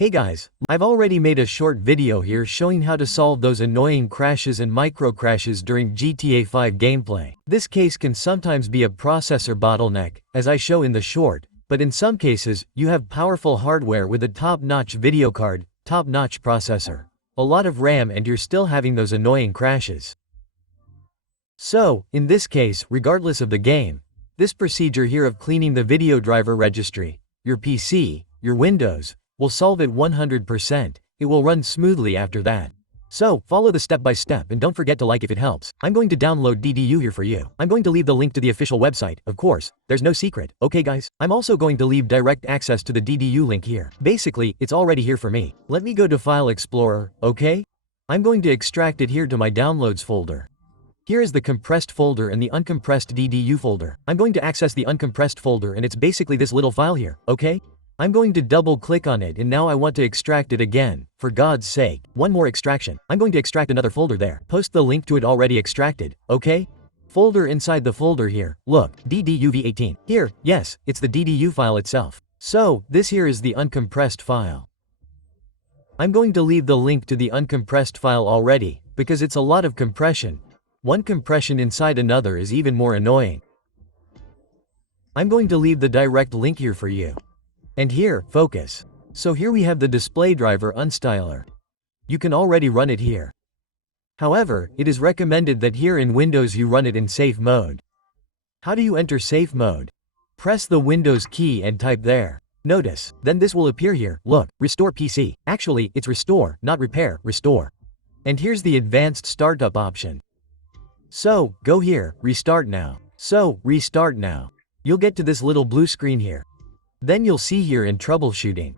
Hey guys, I've already made a short video here showing how to solve those annoying crashes and micro crashes during GTA 5 gameplay. This case can sometimes be a processor bottleneck, as I show in the short, but in some cases, you have powerful hardware with a top-notch video card, top-notch processor, a lot of RAM, and you're still having those annoying crashes. So, in this case, regardless of the game, this procedure here of cleaning the video driver registry, your PC, your Windows, will solve it 100%, it will run smoothly after that. So, follow the step-by-step and don't forget to like if it helps. I'm going to download DDU here for you. I'm going to leave the link to the official website, of course, there's no secret, okay guys? I'm also going to leave direct access to the DDU link here. Basically, it's already here for me. Let me go to File Explorer, okay? I'm going to extract it here to my Downloads folder. Here is the compressed folder and the uncompressed DDU folder. I'm going to access the uncompressed folder and it's basically this little file here, okay? I'm going to double click on it and now I want to extract it again, for God's sake. One more extraction. I'm going to extract another folder there. Post the link to it already extracted, okay? Folder inside the folder here, look, DDUV18. Here, yes, it's the DDU file itself. So, this here is the uncompressed file. I'm going to leave the link to the uncompressed file already, because it's a lot of compression. One compression inside another is even more annoying. I'm going to leave the direct link here for you. And here, focus. So here we have the display driver unstyler. You can already run it here. However, it is recommended that here in Windows you run it in safe mode. How do you enter safe mode? Press the Windows key and type there. Notice, then this will appear here, look, restore PC. Actually, it's restore, not repair, restore. And here's the advanced startup option. So, go here, restart now. So, restart now. You'll get to this little blue screen here. Then you'll see here in troubleshooting.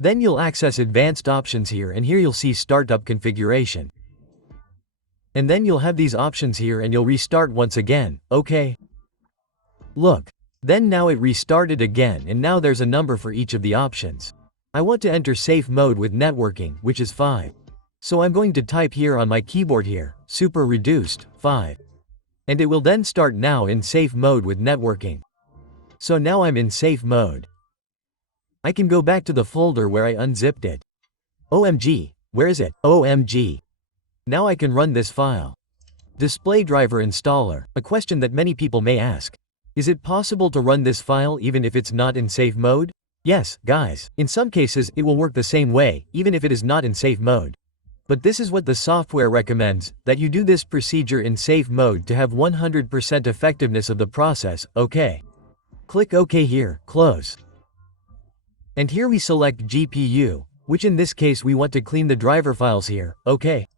Then you'll access advanced options here and here you'll see startup configuration. And then you'll have these options here and you'll restart once again, okay? Look. Then now it restarted again and now there's a number for each of the options. I want to enter safe mode with networking, which is 5. So I'm going to type here on my keyboard here, super reduced, 5. And it will then start now in safe mode with networking. So now I'm in safe mode. I can go back to the folder where I unzipped it. OMG, where is it? OMG. Now I can run this file. Display driver installer, a question that many people may ask. Is it possible to run this file even if it's not in safe mode? Yes, guys, in some cases it will work the same way, even if it is not in safe mode. But this is what the software recommends, that you do this procedure in safe mode to have 100% effectiveness of the process, okay? Click OK here, close. And here we select GPU, which in this case we want to clean the driver files here, okay?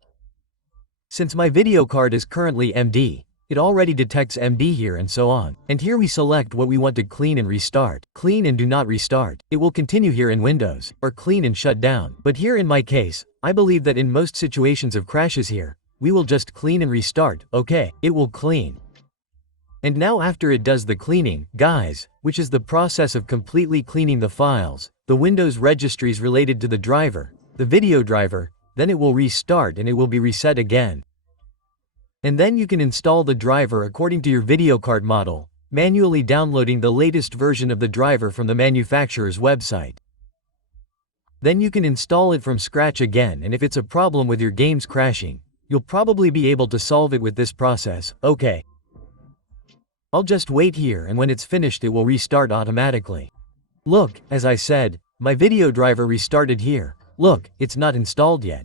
Since my video card is currently MD, it already detects MD here and so on. And here we select what we want to clean and restart. Clean and do not restart. It will continue here in Windows, or clean and shut down. But here in my case, I believe that in most situations of crashes here, we will just clean and restart, okay? It will clean. And now after it does the cleaning, guys, which is the process of completely cleaning the files, the Windows registries related to the driver, the video driver, then it will restart and it will be reset again. And then you can install the driver according to your video card model, manually downloading the latest version of the driver from the manufacturer's website. Then you can install it from scratch again, and if it's a problem with your games crashing, you'll probably be able to solve it with this process, okay? I'll just wait here and when it's finished it will restart automatically. Look, as I said, my video driver restarted here. Look, it's not installed yet.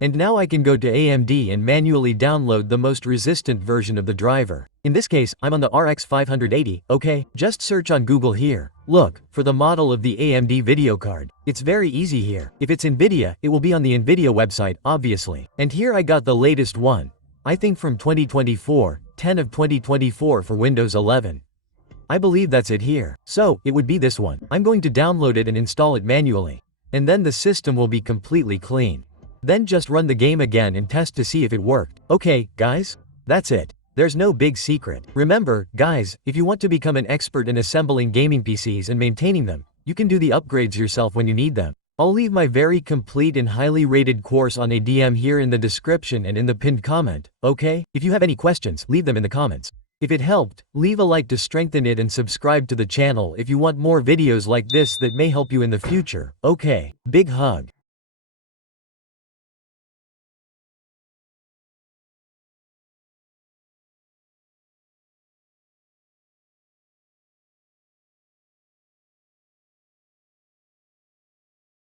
And now I can go to AMD and manually download the most resistant version of the driver. In this case, I'm on the RX 580, okay? Just search on Google here. Look, for the model of the AMD video card. It's very easy here. If it's NVIDIA, it will be on the NVIDIA website, obviously. And here I got the latest one. I think from 2024, 10 of 2024 for Windows 11. I believe that's it here. So, it would be this one. I'm going to download it and install it manually. And then the system will be completely clean. Then just run the game again and test to see if it worked. Okay, guys? That's it. There's no big secret. Remember, guys, if you want to become an expert in assembling gaming PCs and maintaining them, you can do the upgrades yourself when you need them. I'll leave my very complete and highly rated course on ADM here in the description and in the pinned comment, okay? If you have any questions, leave them in the comments. If it helped, leave a like to strengthen it and subscribe to the channel if you want more videos like this that may help you in the future. Okay, big hug.